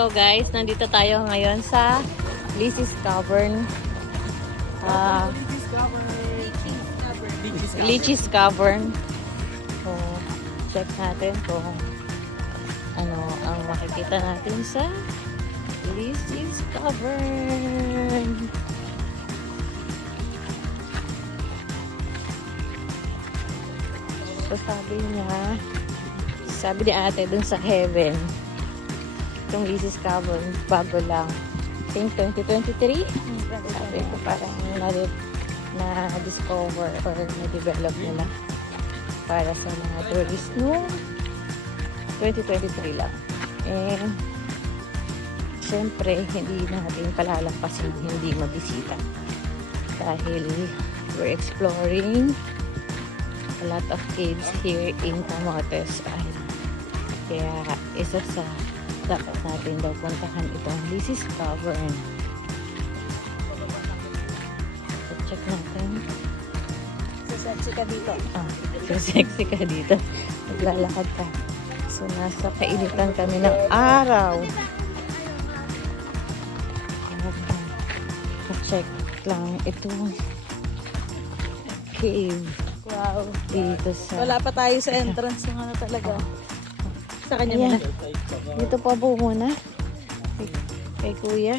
So guys, nandito tayo ngayon sa Lizzie's Cavern. Lizzie's Cavern. So, check natin kung ano ang makikita natin sa Lizzie's Cavern. So sabi ni ate dun sa Heaven, itong Lizzie's Cavern bago lang. I think 2023. Sabi ko parang na-discover or na-develop nila para sa mga tourist noong 2023 lang. And syempre, hindi natin palalampasin hindi mabisita dahil we're exploring a lot of caves here in Camotes Island. Kaya isa sa dapat natin daw puntahan itong Lizzie's Cavern. So check natin. So sexy ka dito. So sexy ka dito. Naglalakad ka. So nasa kainitan kami ng araw. Check lang itong cave. Wow. Dito sa... Wala pa tayo sa entrance ng ano talaga. Sa kanya Ayan. muna. Dito pa po muna. Kay Kuya.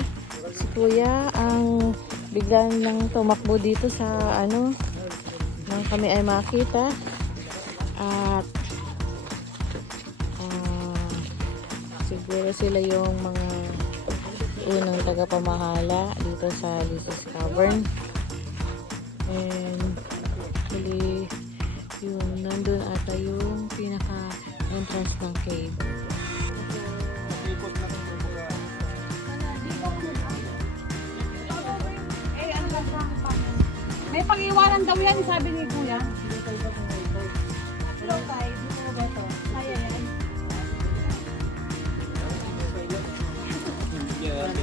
Si Kuya ang biglang lang tumakbo dito sa ano nang kami ay makita. At siguro sila yung mga unang tagapamahala dito sa Lizzie's Cavern. And actually, yung nandun ata yung pinaka entrance ng cave. May pag-iwanan daw yan, sabi ni Kuya. Hello guys, dito ba ito? Ayan.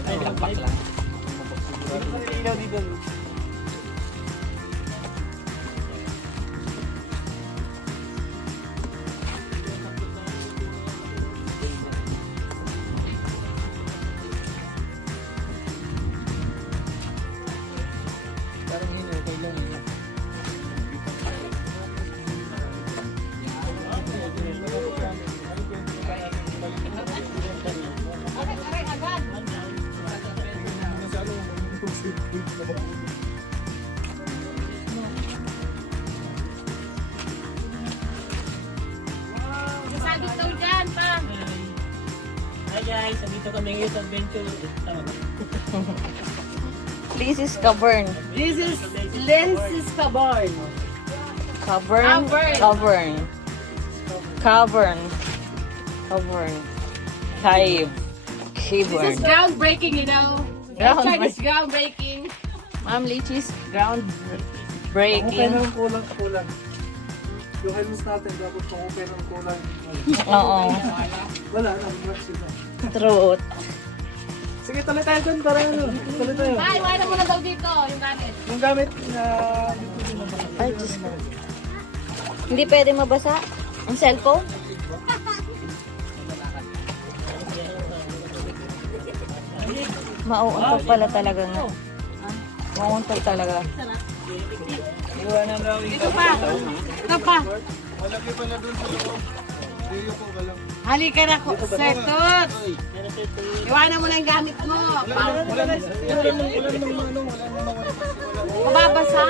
Ay, lampak lang. Ilaw dito. Parang yun, okay lang. Sabit daw dyan, pa. Hi guys, nandito kami ngayon sa adventure. Lizzie's Cavern. This is Lizzie's Cavern. Cavern. Cavern. Cavern. Cavern. Cave. This is Cavern. groundbreaking, you know. Hashtag is groundbreaking. Ma'am Lizzie's ground Kung breaking. ng kulang. Yung helmets natin, dapat kung ng kulang. Oo. Wala na, sila. Truth. Sige, tuloy tayo dun para ano. Tuloy tayo. Ay, wala mo na daw dito yung gamit. Yung gamit na dito din naman. Ay, Diyos ko. Hindi pwede mabasa ang cellphone? Mauuntog pala talaga nga. Mauuntog talaga. Iwanan raw yung Dito pa. Ito pa. malaki pala dun sa loob. Hindi ko walang. Halika na ko, Sir Toots. Iwanan mo na yung gamit mo. Wala namang Mababasa.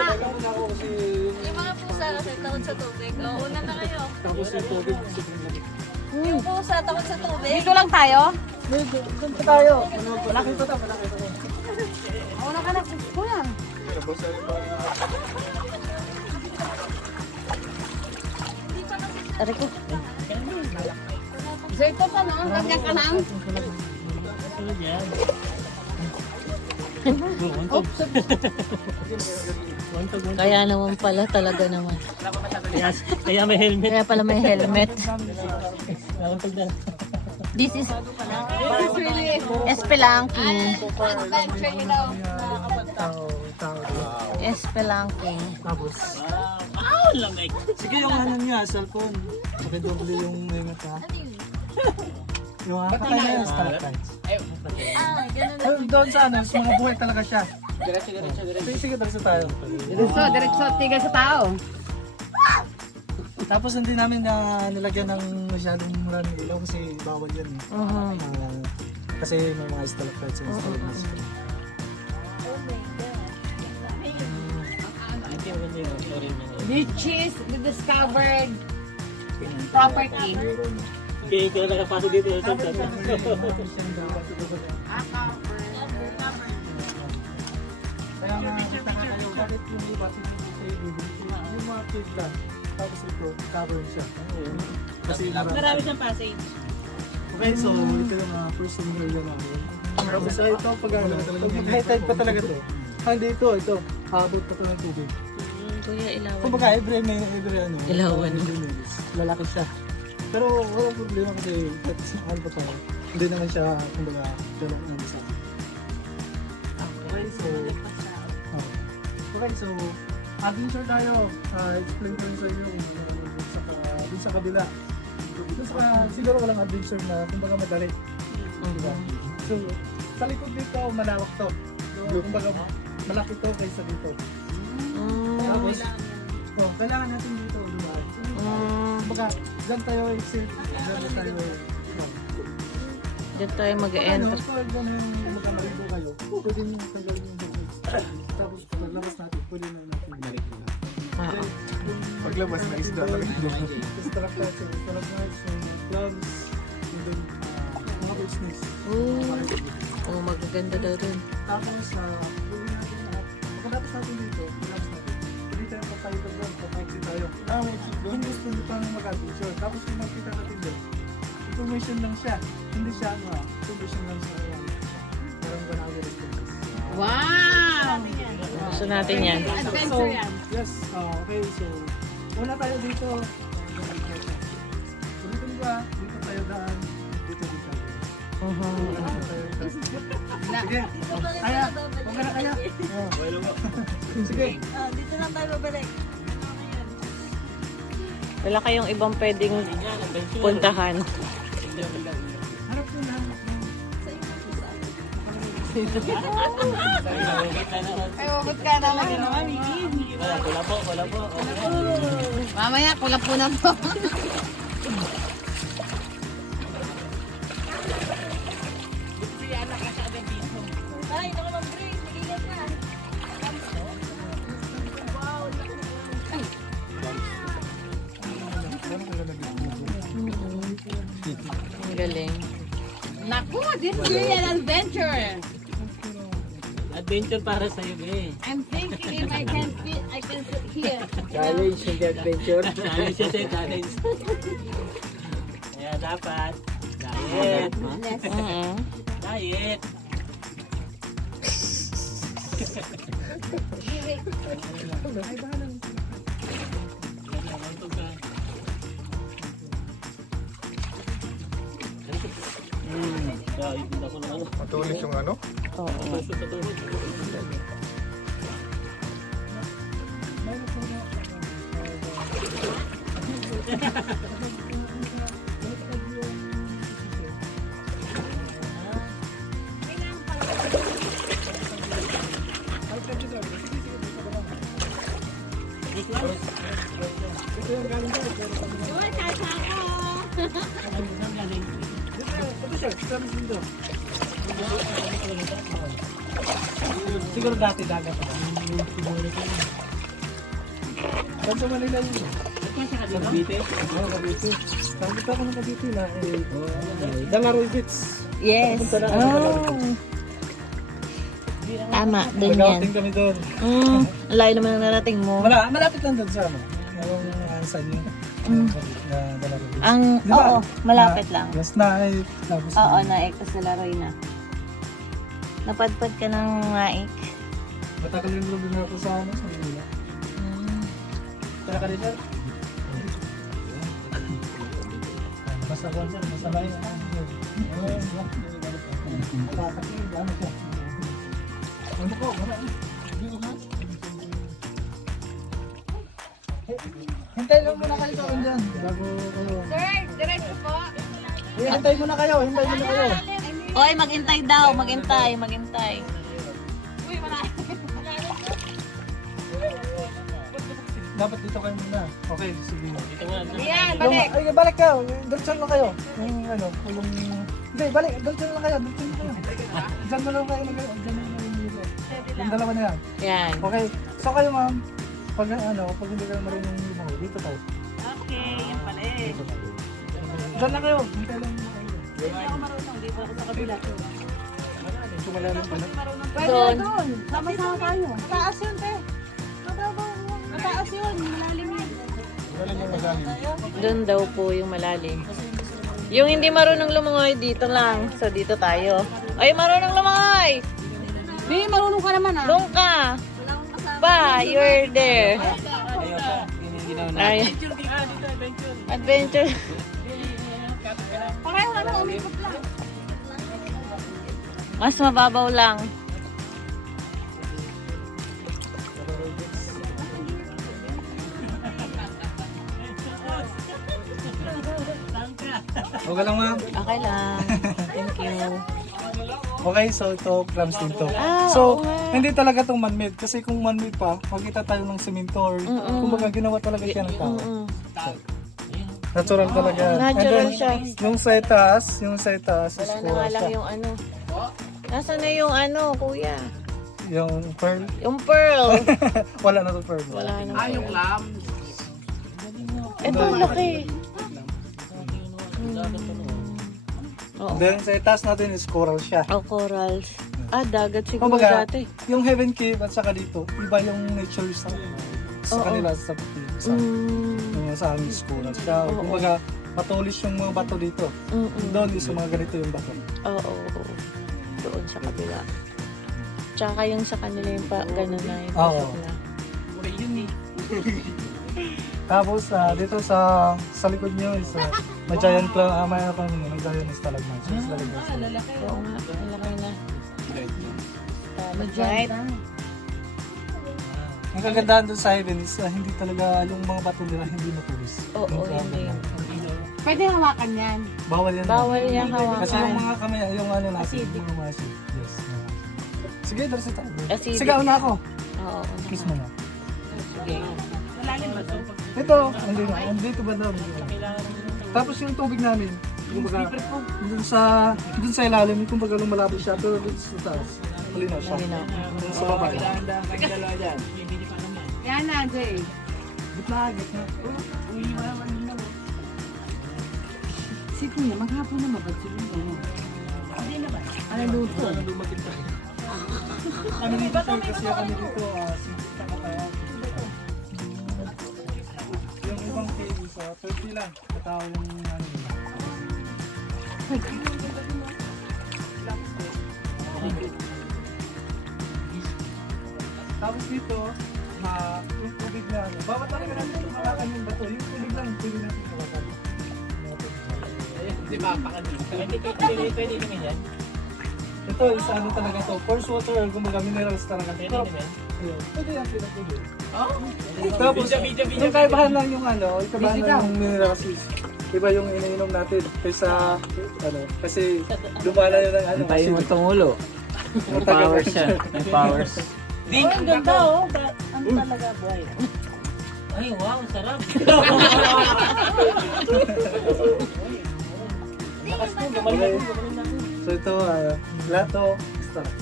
Yung mga pusa kasi takot sa tubig. O, una na kayo. Tapos yung tubig. Yung pusa takot sa tubig. Dito lang tayo. Doon pa tayo. Malaki pa to. Una ka na. Kuya. Aray ko. Sir Toots, ano? Ganyan ka lang. Kaya naman pala talaga naman. Kaya may helmet. Kaya pala may helmet. Nauntog na. This is This is really Espelunking. adventure, you know. Espelunking. Tapos. Wow, lamig. Sige yung ano niya, cellphone. Pakidoble yung helmet ha. Yung kakaya na yung stalactites. doon sa ano, sa mga buhay talaga siya. Diretso. Sige, diretso tayo. Diretso, tiga sa tao. Tapos hindi namin nilagyan ng masyadong maraming ilaw kasi bawal yan eh. Ah, kasi may mga stalactites and stalagmites. Beaches, the discovered property. Okay, ikaw nakapasok dito. Kaya nga kita ka kayo, bakit yung iba yung mga cave lang, tapos ito, cover siya. Kasi Marami siyang passage. okay, so ito yung mga first area namin. Tapos ito, pag high tide pa talaga to. Hindi ito, habot pa ito ng tubig. Kuya, ilawan. Kung baga, every ano, Ilawan. lalaki siya. Pero walang problema kasi ano pa tayo. Hindi naman siya, kumbaga, dalawang ng isa. Okay, so, adventure tayo. Explain ko sa inyo dun sa kabila. Siguro walang adventure na kumbaga madali. Diba? So, sa likod dito, malawak to. So, kumbaga, malaki to kaysa dito. Tapos, kailangan natin dito, diba? Kumbaga, dyan tayo exit, dyan tayo Diyan tayo mag-end. Pag magkamaligo kayo, pwede nyo tagalin yung bukid. Tapos paglabas natin, pwede na natin balik na. Paglabas na isda na rin doon. Stalactites, clubs, and then mga bird snakes. Oh, magaganda daw dun. Tapos, pwede natin pagkatapos natin dito, pwede tayo tayo doon, pa-exit tayo. Exit doon. Kung gusto nyo pang mag-adventure. Tapos yung makita natin doon, information lang siya. Hindi siya information lang siya. Parang Banawe Responses. Wow! Gusto natin yan. Adventure yan. Yes, okay, so una tayo dito. Dito ba? Dito tayo daan. Dito din tayo. Sige. Kaya, huwag ka na kaya. Sige. Dito lang tayo babalik. Wala kayong ibang pwedeng puntahan. Harap mo na. Ay, huwag ka naman. Wala po. Mamaya, kulap po na po. Ay, naku mag-break. Mag-ingat na. Ang galing. Naku, this is really an adventure. Adventure para sa'yo, eh. I'm thinking if I can sit here. Challenge yung adventure. Challenge siya, challenge. Kaya dapat, diet. Diet. Matulis yung ano? Uy, kasa ako. Ito siya, promise dito. Siguro dati dagat pa. Saan sa Manila yun? Sa Cavite? Oo, Cavite. Nakita ko ng Cavite na Dalaroy Beach. Yes. Punta na ako sa Dalaroy Beach. Tama, dun yan. Nag-outing kami doon. Layo naman ang narating mo. Malapit lang doon sa ano. Yung saan yun. Na Dalaroy Beach. Ang, Di ba? oo, malapit lang. Last night. Tapos Oo, naik ko sa Laroy na. Napadpad ka ng naik. matagal yung lubi na ako sa ano, sa Manila. Tara ka rin sir. Basta ko sir, basta ba yun? Matakakil, ano siya? Ano ko, hintay lang muna kayo sa akin dyan. Bago kayo. Sir, diretso po. Hintay muna kayo, hintay muna kayo. Hoy, maghintay daw. Maghintay. Dapat dito kayo muna. Okay, sige. Yan, balik. Ay, balik kayo. Diretso lang kayo. Yung ano, yung... Hindi, balik. Diretso lang kayo. Diyan na lang kayo. Diyan na lang kayo. Yung dalawa na yan. Yan. Okay. So kayo ma'am, pag pag hindi kayo marunong lumaw, dito tayo. Okay, yan pala eh. Diyan lang kayo. Hintay lang muna kayo. Hindi ako marunong. Dito ako sa kabila. Ito malalim pala. Pwede Doon. na doon. Sama-sama tayo. Mataas yun, te. Mataas yun. Malalim yun. Wala nang magaling. Doon daw po yung malalim. Yung hindi marunong lumangoy, dito lang. So, dito tayo. Ay, marunong lumangoy! May marunong ka naman ah. Doon ka! Pa, you're there. Ay, adventure. Pareho lang na umikot lang. Mas mababaw lang. Okay lang ma'am. Okay lang. Thank you. Okay, so ito, clams din to. Ah, So, oo nga. hindi talaga itong man-made. Kasi kung man-made pa, makita tayo ng semento or kumbaga ginawa talaga siya ng tao. Natural talaga. Natural And then, siya. Yung sa itaas is Wala na pura nga lang siya. yung ano. Nasaan na yung ano, kuya? Yung pearl. Yung pearl. Wala na to pearl. Wala na. Yung lam. Ito, ang laki. Oo. Then sa itaas natin is coral siya. Oh, corals. Ah, dagat siguro Kumbaga, dati. yung Heaven Cave at saka dito, iba yung nature sa Oo. kanila sa sa yung sa amin is coral siya. Oo. Kumbaga, matulis yung mga bato dito. Doon is yung mga ganito yung bato. Oo. Doon sa kabila. Tsaka yung sa kanila yung pa, gano'n na yung Oo. pasok na. Tapos dito sa likod niyo is may giant clown, may giant stalagmite. So, stalagmite. Oo nga, ang laki na. Right? Ang kagandahan doon sa Heaven is hindi talaga yung mga bato nila hindi matulis. Oo, Yung hindi. Pwede hawakan yan. Bawal yan. Bawal niyang Kasi yung hawakan. mga kamay, yung ano natin, yung mga acid. Yes. Sige, darsi tayo. Acidic. Sige, una ako. Oo. Kiss mo na. Sige. Malalim ba ito? Ito, andito ba daw? Tapos yung tubig namin, kumbaga, dun sa ilalim, kumbaga lumalabas siya, pero dun sa taas, malinaw siya. Malinaw. Dun sa baba. Yan na, Jay. Gitna. Si Kuya, maghapon na mabagsin mo. Hindi na ba? Ano luto? Kami dito, sir, kasi kami dito, yung ibang cave sa 30 lang, katao yung ano nila. Tapos dito, yung tubig na ano, bawat talaga natin hawakan yung bato, yung tubig lang, pwede natin hawakan. Di ba? Pakadito. Pwede naman yan. Ito is ano talaga to, force water, kumbaga minerals talaga. Pwede Ito, naman. ayun, pwede yan, pwede. Oh? Tapos, Video. yung kaibahan lang yung ano, yung kaibahan lang yung minerals is, iba yung iniinom natin kaysa, ano, kasi lumala yun ng ano. Tayo mo tumulo. May powers siya. May powers. Ding! Ang ganda oh. Ano talaga boy? Ay, wow, sarap. Okay. So ito, lato, start.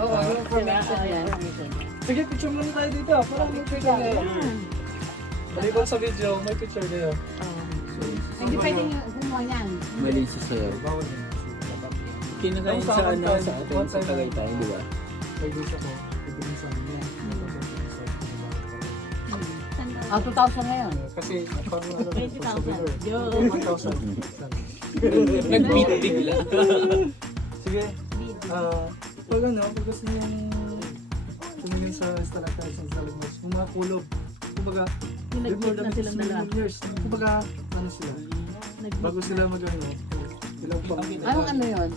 Oo, yung formation yan. Sige, picture muna tayo dito. Parang may picture kayo. Maliban sa video, may picture kayo. Hindi pwede gumawa yan. Mali siya sa'yo. Bawal yun. Kinakain sa ano sa atin sa Tagaytay, di ba? May gusto ko. Pwede rin sa amin yan. Ah, 2,000 ngayon. Kasi, pang ano, 20,000. Yo. 1,000. Nag-beat bigla. Sige. Pag ano, pag gusto niyang tumingin sa stalactites and stalagmites, yung mga kulob, kumbaga, before the silang dala. years, kumbaga, ano sila, bago sila mag-ano, ilang pang, Anong ano yun?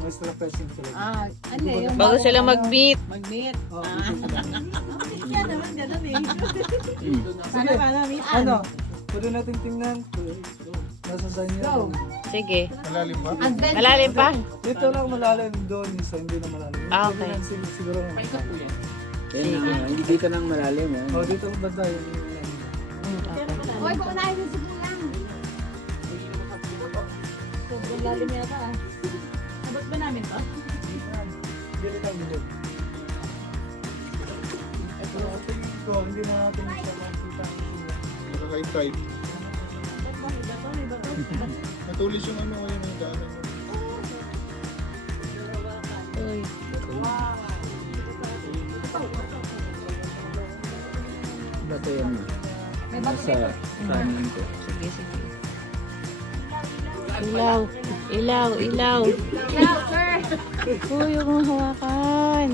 mga stalactites and stalagmites. Ah, ano yung Bago sila mag-meet. Mag-meet. Oh, Yan naman, ganun eh. Sana ka na, meet. ano, Pwede natin tingnan. Nasa sa inyo. Sige. Malalim ba? Malalim pa? Dito lang malalim, doon isa hindi na malalim. Ah, okay. Pwede natin siguro. Yan na, hindi dito nang malalim yan. Oh, dito ang banda yun. Hoy, paunahin mo si Bulang. Sobrang lalim yata ah. Abot ba namin to? Dili lang dito. Ito, tingin ko, hindi na natin siya makikita. Nakaka-type. Natulis yung ano ngayon yung daanan mo. Uy. Bato yan. Nasa kanan ko. Sige, sige. Ilaw. Ilaw, ilaw. Ilaw, sir. Uy, yung mga hawakan.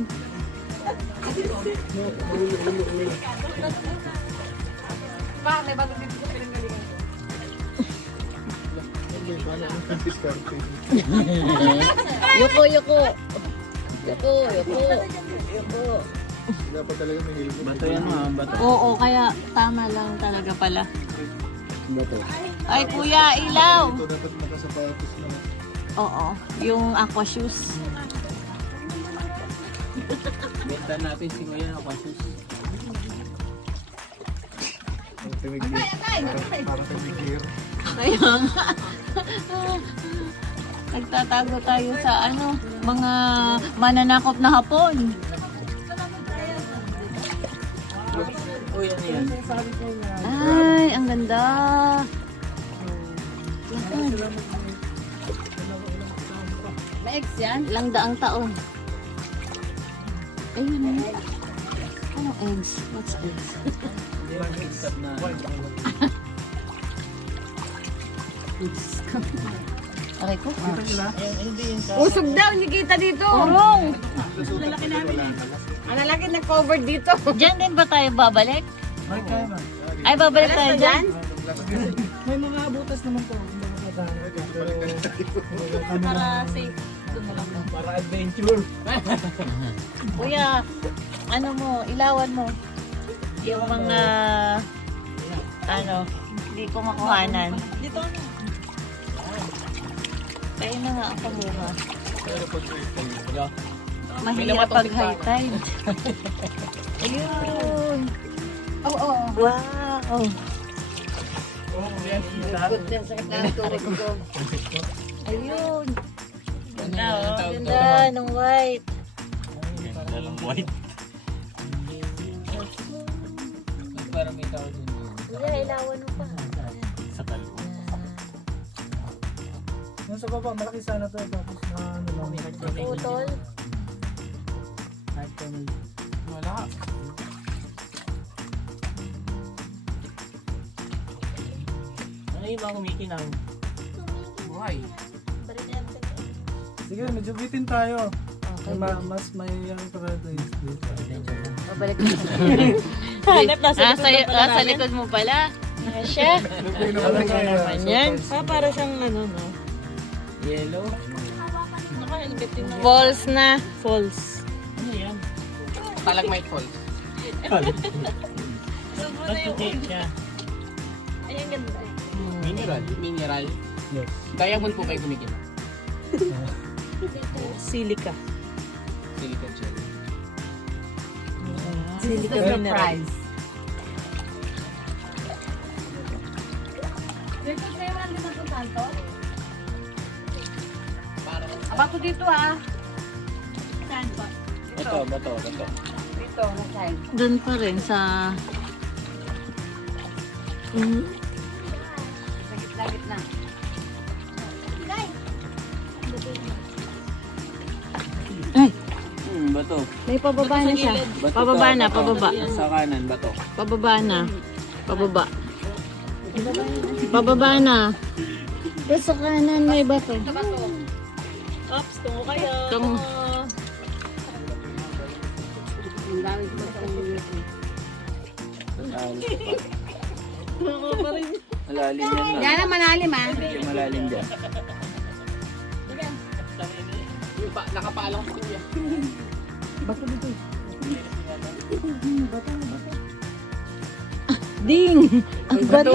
Pa, may bago dito sa pinanggalingan. Okay, paano ang diskarte? Yuko, yuko. Yuko, yuko. Yuko. Dapat talaga may helmet. Bato yan mga bato. Oo, kaya tama lang talaga pala. Bato. Ay, kuya, ilaw. Ito dapat nakasapatos na. Oo, yung aqua shoes. Benta natin si Kuya ng kwasus. Parang tumigil. Kaya nga. Nagtatago tayo sa ano, mga mananakop na hapon. O yan yan. Ay, ang ganda. May ex yan? Ilang daang taon. Ayun. Anong eggs? What's eggs? Stop na. Aray ko. Usog daw, hindi kita dito. Urong! Ang lalaki nag-cover dito. Diyan din ba tayo babalik? Ay, kaya na. Ay, babalik tayo dyan? May mga butas naman po. Mga kadaan. Para safe. Para adventure. Kuya, ano mo, ilawan mo. Yung mga, ano, hindi ko makuhanan. Dito na. Kaya na nga ang pamuha. Pero pag Mahirap pag high tide. Ayun. Oo. Wow. Good na sa katulog ko. Ayun. Ganda, oh. Ganda ng white. Parang may tao din. Kuya, ilawan mo pa. Yung sa baba, malaki sana to. Tapos na ano lang. Putol. Wala. Ano yung mga kumikinang? Buhay. Sige, medyo bitin tayo. Okay. Mas may yung paradise dito. Babalik na. Hanap na sa likod mo pala. Siya. Ano naman yan? Para siyang ano, no? Yellow. Falls na. Falls. Ano yan? Stalagmite falls. Ayun, ganda. Mineral. Mineral. Yes. Diamond po kayo kumikita. Silica. Silicon gel. Silica mineral. Dito kayo lang din napuntahan to? Parang Abato dito ah. Saan ba? Bato. Dito, na side. Doon pa rin sa... Sa gitna-gitna. Ay, Bato. may pababa na siya. Bato Pababa to, na, bato. pababa. Sa kanan, bato. Pababa na. Pababa. Pababa na. Doon sa kanan may bato. Ops, tungo kayo. Tungo. Ang dami ko sa Malalim yan na. Yan ang manalim ah. Medyo malalim dyan. nakapaalang ko kuya. Bato dito. Ding! Ang bato!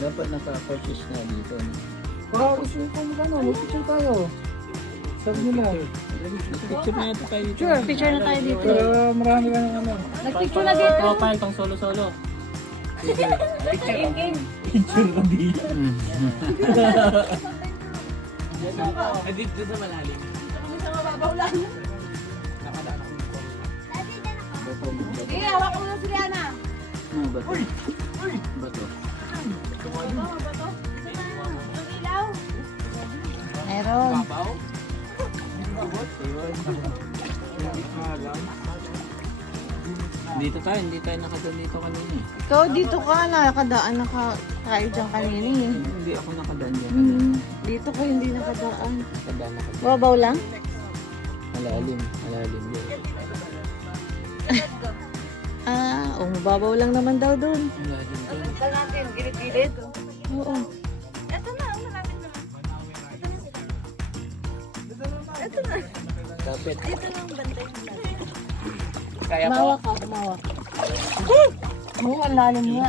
Dapat naka-purchase na dito. No? Para gusto ko magkano, mag-picture tayo. Sabi nila. Picture na natin tayo dito. Sure, picture na tayo dito. Pero marami ka ng ano. Nagpicture na dito. Profile, pang solo-solo. Dito sa malalim. Bato mo. Sige, hawak mo na si Rihanna. Ano ba ito? Bato. Meron. Dito tayo, hindi tayo nakadaan dito kanina. Ikaw dito ka, nakadaan na tayo dyan kanina eh. Hindi ako nakadaan dyan. Dito ko hindi nakadaan. Nakadaan ako. Babaw lang? Malalim. Malalim yun. Mababaw lang naman daw doon. Malalim yun. Saan natin? Gilid-gilid? Oo. Ito na, malapit na. Kapit. Dito lang bantay mo. Mawak ka, mawak. Oo, ang lalim nga.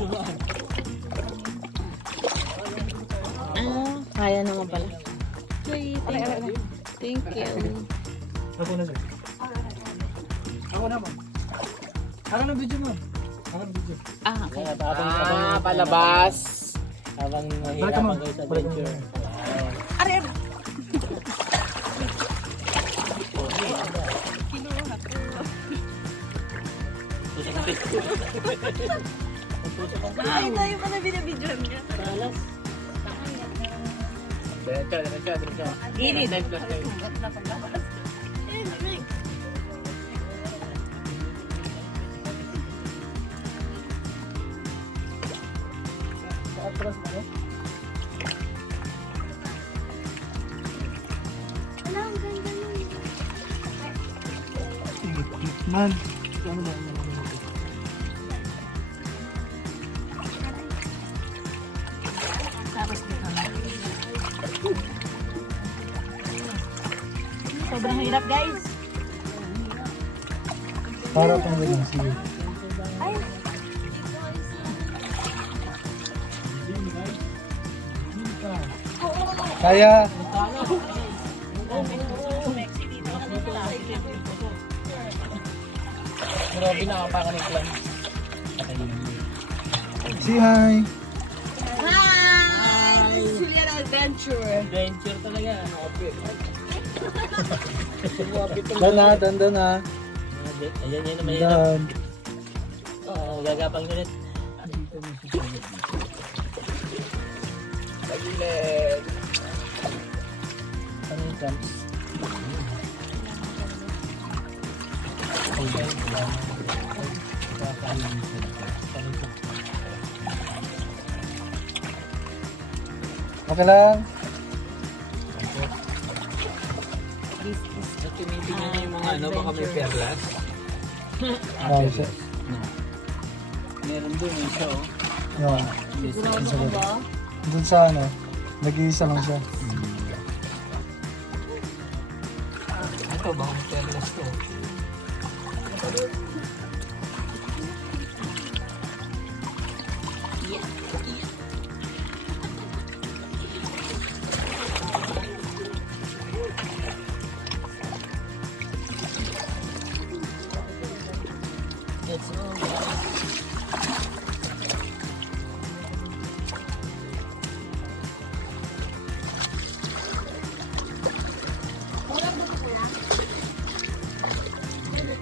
Kaya naman pala. Thank you. Ako na sir. Ako na ma'am. Ako na video ma'am. Ako na video. Okay. Habang palabas. Habang Balik ka ma'am. mahirapan kayo sa Balik ka adventure. ma'am. Ay, tayo pa na binabidyo niya. Diretso. Gilid. Atras mo. Man. Ano ba? Sobrang hirap, guys. Para pang ganun sige. Kaya. Grabe nakapakan ng plan. Say hi. Hi! Julian Adventure. Adventure talaga. Doon na. Ayan yan naman yan. Doon. Oo, gagapang ulit. Ano yung jumps? Okay lang. At tinitingnan niyo yung mga ano, baka may perlas. Nice. Meron doon yung isa oh. Yan. Doon sa ano, nag-iisa lang siya. Ito, baka may perlas to.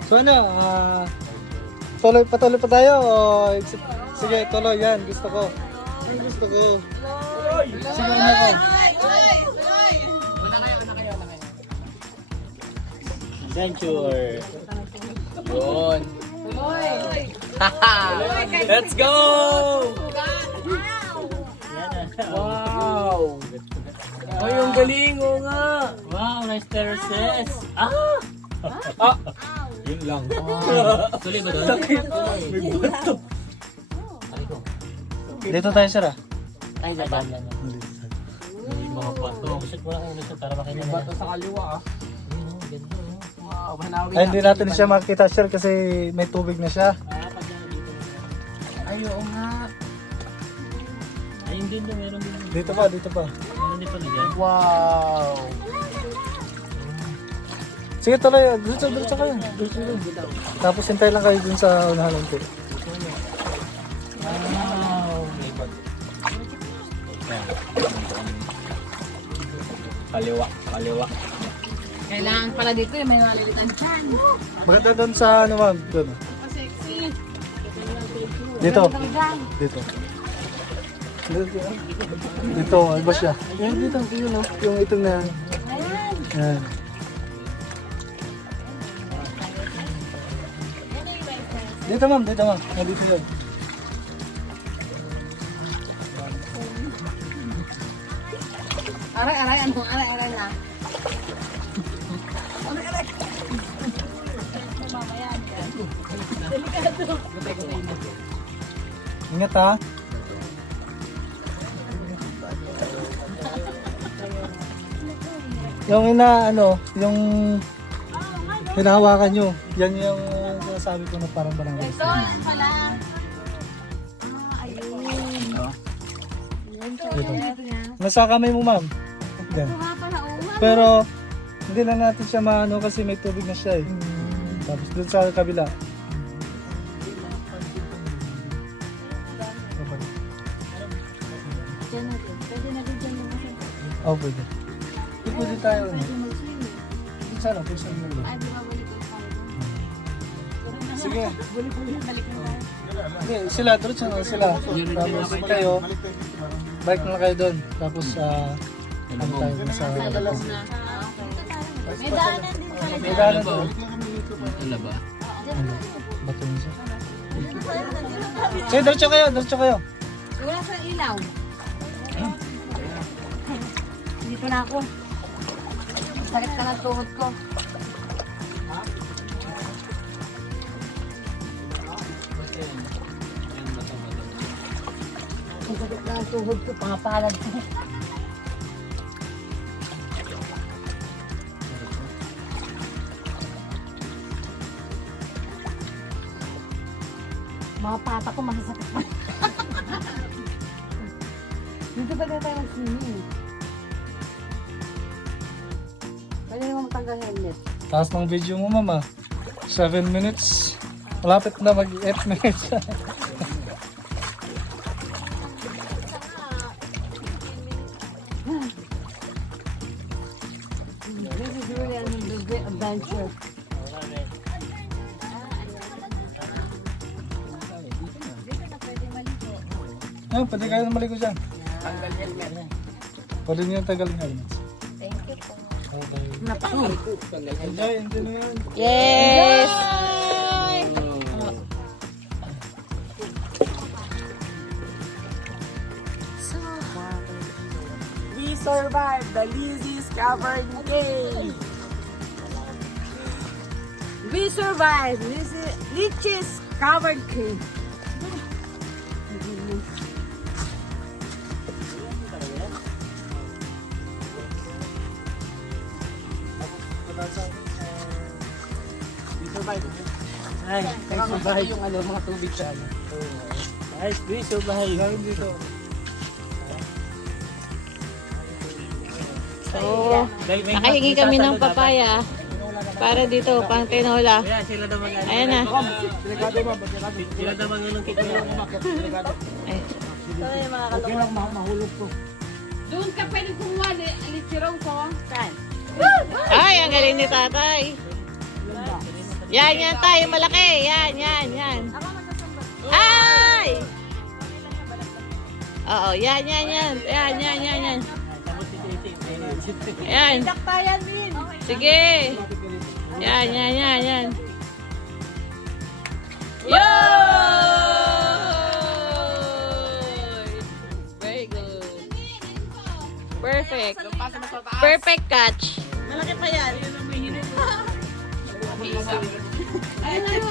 So ano, patuloy pa tayo o sige, tuloy yan, gusto ko. Ang gusto ko. Sige, una ko. Adventure. Yun. Let's go! Wow! Ay, ang galing! Oo nga! Wow, nice terraces! Yun lang. Tuloy ba doon? May bato. Dito tayo, sir. Ay, laban lang. Mga bato. Gusto ko lang ulit para makita na. Bato sa kaliwa ah. Ganda. Ay, hindi natin siya makita sir kasi may tubig na siya. Ay, oo nga. Ayun din doon, meron din. Dito pa. Meron din pala dyan. Wow! Sige tuloy, diretso kayo. Tapos hintay lang kayo dun sa unahan ng tayo. Wow! Kaliwa. Kailangan pala dito yung may malilitan dyan. Maganda doon sa ano ma'am, doon. Sexy. Dito. Dito, ay ba siya? Yan dito, yun no. Yung itong na. Yan. Dito ma'am. Dito yun. Aray na. Ingat ha. Yung yung hinahawakan nyo, yan yung sabi ko na parang barangay. Ito, yan pala. Dito. Nasa kamay mo ma'am. Yan. Pero hindi na natin siya maano kasi may tubig na siya eh. Tapos doon sa kabila. Oh, pwede. Di pwede tayo. Hindi sana, pwede sa mga. Sige. Hindi, sila, diretso na sila. Tapos kayo, bike na lang kayo doon. Tapos, ano tayo sa labas. May daanan din pala. May daanan doon. Wala ba? Bato niya siya. Sige, diretso kayo. Wala sa ilaw. Dito na ako. Sakit ka ng tuhod ko. Ang sakit na ng tuhod ko, pangapalad ko. Mga pata ko masasakit pa. Dito ba tayo mag-swimming? Pwede naman matanggal helmet. Taas ng video mo mama. 7 minutes. Malapit na mag 8 minutes. This is really a great adventure. Ayun, pwede kayo na maligo dyan. Tanggal helmet. Pwede nyo tanggal yung helmet. Thank you po. Okay. Enjoy na yan. Yes! We survived the Lizzie's Cavern Cave! We survived. This is Lizzie's Cavern Cave. Ay, survive yung mga tubig sa ano. Ay, we survive. Galing dito. So, nakahingi kami ng papaya para dito, pang tinola. Kaya sila daw mag-ano. Ayan na. Sila daw mag-ano kikita. Ay. Doon ka pwede kumuha. Litsirong ko. Saan? Ay, ang galing ni tatay. Yan tayo, malaki. Yan. Ay! Oo, yan. Yan. Daktayan, Min. Sige. Yan. Yo! Very good. Perfect catch. Malaki pa yan. Ano,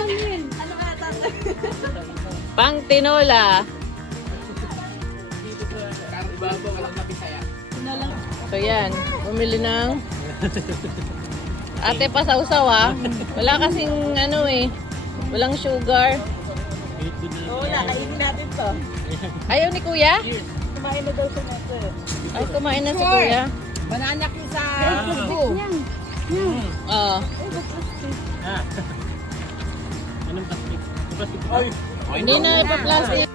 Min? Ano ka natatay? Pang tinola. So yan, bumili ng Ate, pasawsaw ah. Wala kasing ano eh. Walang sugar. Wala, kainin natin to. Ayaw ni Kuya? Kumain na daw siya nito. Ay, kumain na si Kuya. Banana ki sa buko. Oo. Anong plastic? Plastic. Hindi na pa-plastic.